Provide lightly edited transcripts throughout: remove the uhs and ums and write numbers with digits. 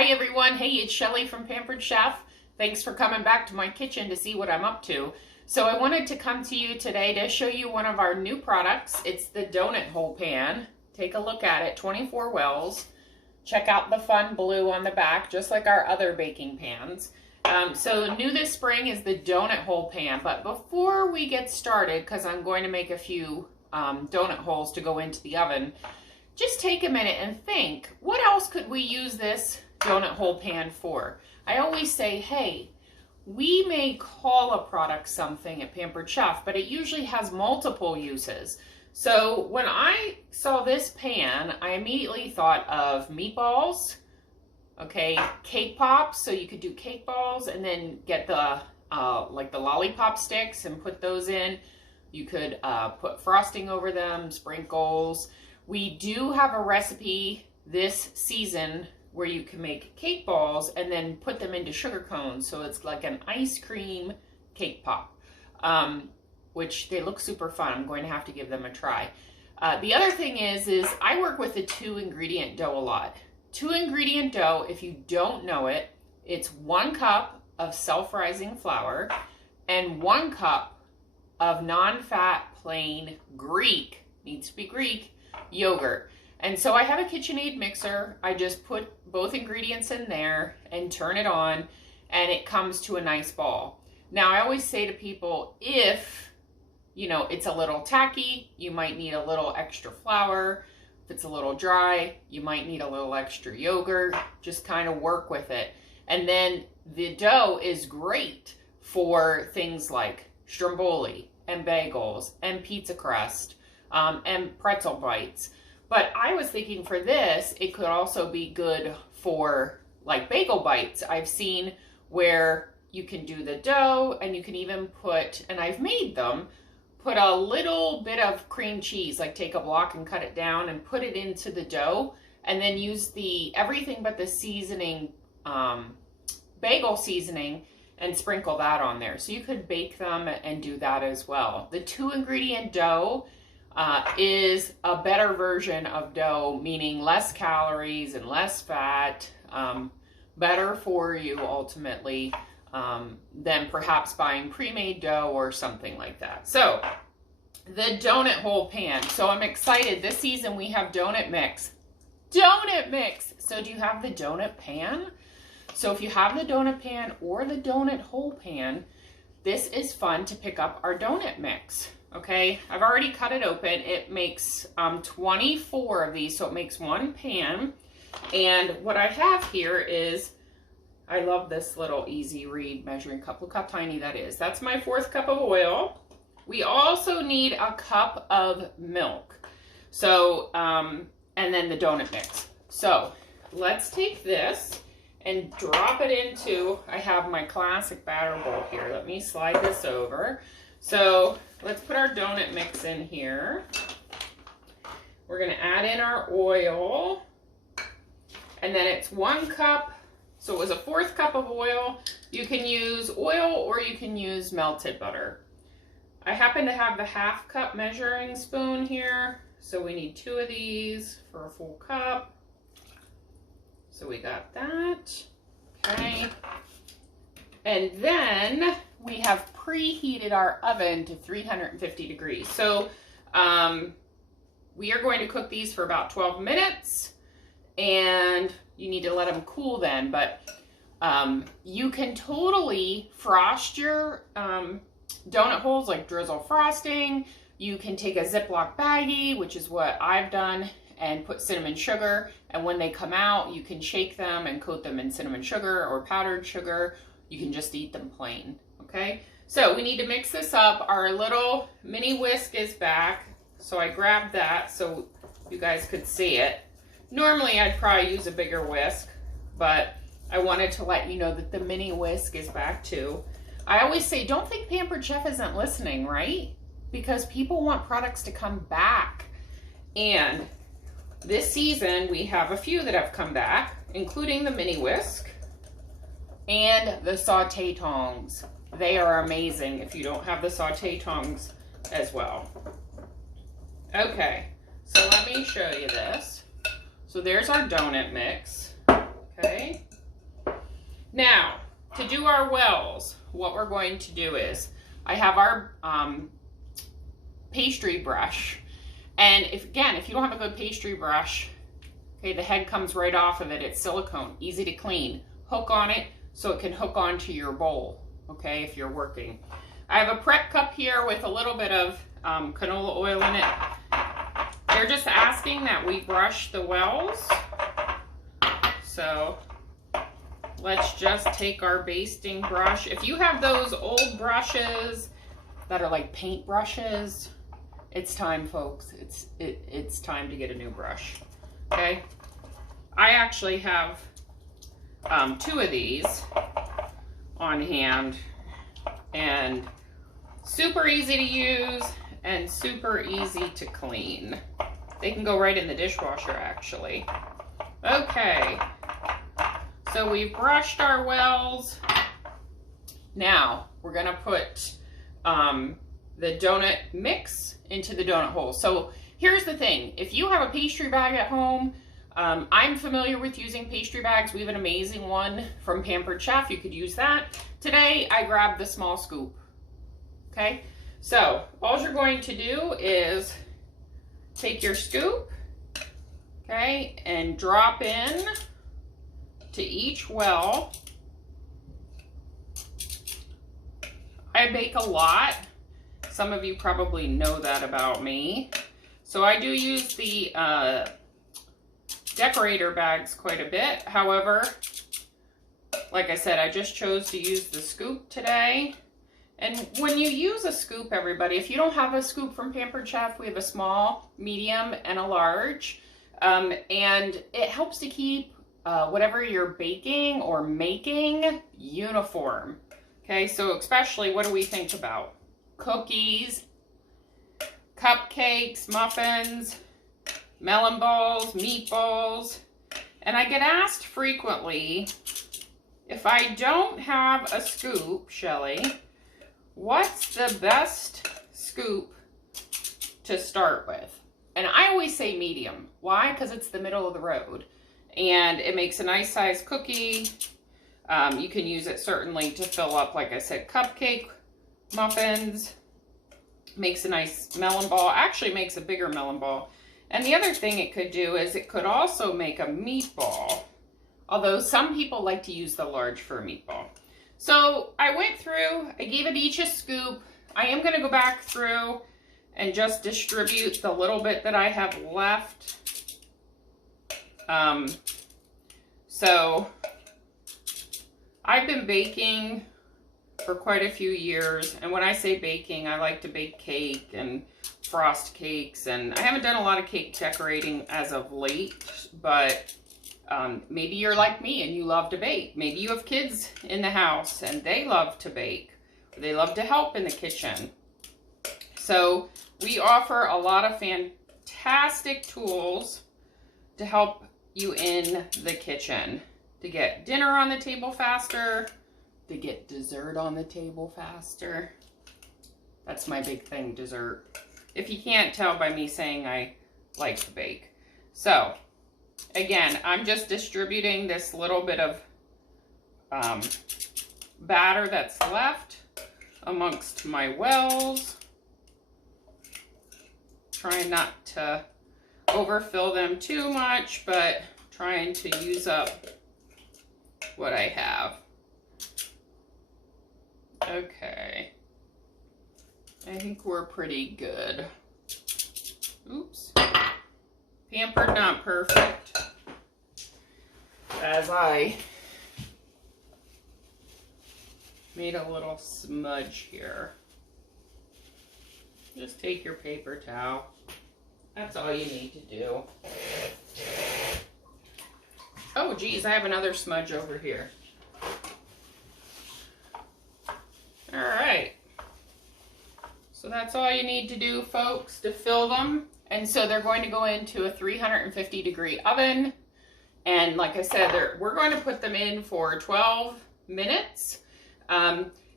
Hi everyone, hey, it's Shelly from Pampered Chef. Thanks for coming back to my kitchen to see what I'm up to. So I wanted to come to you today to show you one of our new products. It's the donut hole pan. Take a look at it, 24 wells. Check out the fun blue on the back, just like our other baking pans. So new this spring is the donut hole pan, but before we get started, because I'm going to make a few donut holes to go into the oven, just take a minute and think, what else could we use this donut hole pan for? I always say, hey, we may call a product something at Pampered Chef, but it usually has multiple uses. So when I saw this pan, I immediately thought of meatballs, okay, cake pops, so you could do cake balls and then get the like the lollipop sticks and put those in. You could put frosting over them, sprinkles. We do have a recipe this season where you can make cake balls and then put them into sugar cones. So it's like an ice cream cake pop, which they look super fun. I'm going to have to give them a try. The other thing is I work with a 2-ingredient dough a lot. 2-ingredient dough, if you don't know it, it's 1 cup of self-rising flour and 1 cup of non-fat plain Greek, needs to be Greek, yogurt. And so I have a KitchenAid mixer. I just put both ingredients in there and turn it on and it comes to a nice ball. Now I always say to people, if you know it's a little tacky, you might need a little extra flour. If it's a little dry, you might need a little extra yogurt. Just kind of work with it. And then the dough is great for things like stromboli and bagels and pizza crust and pretzel bites. But I was thinking for this, it could also be good for like bagel bites. I've seen where you can do the dough and you can even put, and I've made them, put a little bit of cream cheese, like take a block and cut it down and put it into the dough and then use the everything but the seasoning, bagel seasoning, and sprinkle that on there. So you could bake them and do that as well. The 2-ingredient dough is a better version of dough, meaning less calories and less fat, better for you ultimately than perhaps buying pre-made dough or something like that. So the donut hole pan. So I'm excited. This season we have donut mix. Donut mix! So do you have the donut pan? So if you have the donut pan or the donut hole pan, this is fun to pick up our donut mix. Okay, I've already cut it open. It makes 24 of these, so it makes 1 pan. And what I have here is, I love this little easy read measuring cup. Look how tiny that is. That's my 4th cup of oil. We also need a cup of milk. So, and then the donut mix. So let's take this and drop it into, I have my classic batter bowl here. Let me slide this over. So let's put our donut mix in here. We're gonna add in our oil. And then it's 1 cup, so it was a 4th cup of oil. You can use oil or you can use melted butter. I happen to have the 1/2 cup measuring spoon here. So we need 2 of these for a full cup. So we got that, okay. And then we have preheated our oven to 350 degrees. So we are going to cook these for about 12 minutes and you need to let them cool then. But you can totally frost your donut holes, like drizzle frosting. You can take a Ziploc baggie, which is what I've done, and put cinnamon sugar. And when they come out, you can shake them and coat them in cinnamon sugar or powdered sugar. You can just eat them plain, okay? So we need to mix this up. Our little mini whisk is back. So I grabbed that so you guys could see it. Normally I'd probably use a bigger whisk, but I wanted to let you know that the mini whisk is back too. I always say, don't think Pampered Chef isn't listening, right? Because people want products to come back. And this season we have a few that have come back, including the mini whisk and the saute tongs. They are amazing if you don't have the saute tongs as well. Okay, so let me show you this. So there's our donut mix, okay? Now, to do our wells, what we're going to do is, I have our pastry brush. And if you don't have a good pastry brush, okay, the head comes right off of it. It's silicone, easy to clean. Hook on it so it can hook onto your bowl, okay, if you're working. I have a prep cup here with a little bit of canola oil in it. They're just asking that we brush the wells. So let's just take our basting brush. If you have those old brushes that are like paint brushes, it's time, folks. It's time to get a new brush, okay? I actually have 2 of these on hand, and super easy to use and super easy to clean. They can go right in the dishwasher, actually. Okay, so we've brushed our wells. Now we're gonna put the donut mix into the donut hole. So here's the thing, if you have a pastry bag at home, I'm familiar with using pastry bags. We have an amazing one from Pampered Chef. You could use that. Today I grabbed the small scoop. Okay, so all you're going to do is take your scoop, okay, and drop in to each well. I bake a lot. Some of you probably know that about me. So I do use the decorator bags quite a bit. However, like I said, I just chose to use the scoop today. And when you use a scoop, everybody, if you don't have a scoop from Pampered Chef, we have a small, medium, and a large. And it helps to keep whatever you're baking or making uniform. Okay, so especially, what do we think about? Cookies, cupcakes, muffins, melon balls, meatballs. And I get asked frequently, if I don't have a scoop, Shelly, what's the best scoop to start with? And I always say medium. Why? Because it's the middle of the road. And it makes a nice size cookie. You can use it certainly to fill up, like I said, cupcake, muffins. Makes a nice melon ball. Actually makes a bigger melon ball. And the other thing it could do is it could also make a meatball. Although some people like to use the large for a meatball. So I went through, I gave it each a scoop. I am going to go back through and just distribute the little bit that I have left. So I've been baking for quite a few years. And when I say baking, I like to bake cake and frost cakes. And I haven't done a lot of cake decorating as of late, but maybe you're like me and you love to bake. Maybe you have kids in the house and they love to bake. Or they love to help in the kitchen. So we offer a lot of fantastic tools to help you in the kitchen. To get dinner on the table faster. To get dessert on the table faster. That's my big thing, dessert. If you can't tell by me saying I like to bake. So again, I'm just distributing this little bit of batter that's left amongst my wells. Trying not to overfill them too much, but trying to use up what I have. Okay. I think we're pretty good. Oops. Pampered, not perfect. As I made a little smudge here. Just take your paper towel. That's all you need to do. Oh, geez, I have another smudge over here. All right. So that's all you need to do, folks, to fill them. And so they're going to go into a 350-degree oven. And like I said, we're going to put them in for 12 minutes.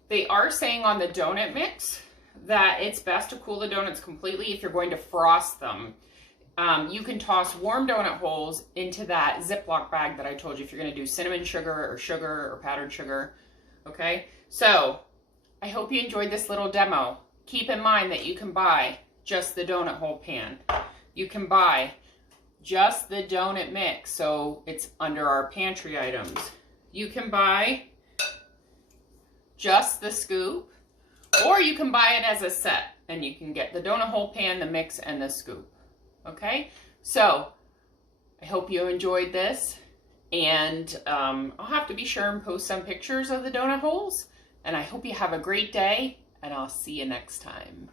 They are saying on the donut mix that it's best to cool the donuts completely if you're going to frost them. You can toss warm donut holes into that Ziploc bag that I told you if you're going to do cinnamon sugar or powdered sugar. Okay, so I hope you enjoyed this little demo. Keep in mind that you can buy just the donut hole pan. You can buy just the donut mix, so it's under our pantry items. You can buy just the scoop, or you can buy it as a set, and you can get the donut hole pan, the mix, and the scoop. Okay, so I hope you enjoyed this, and I'll have to be sure and post some pictures of the donut holes, and I hope you have a great day, and I'll see you next time.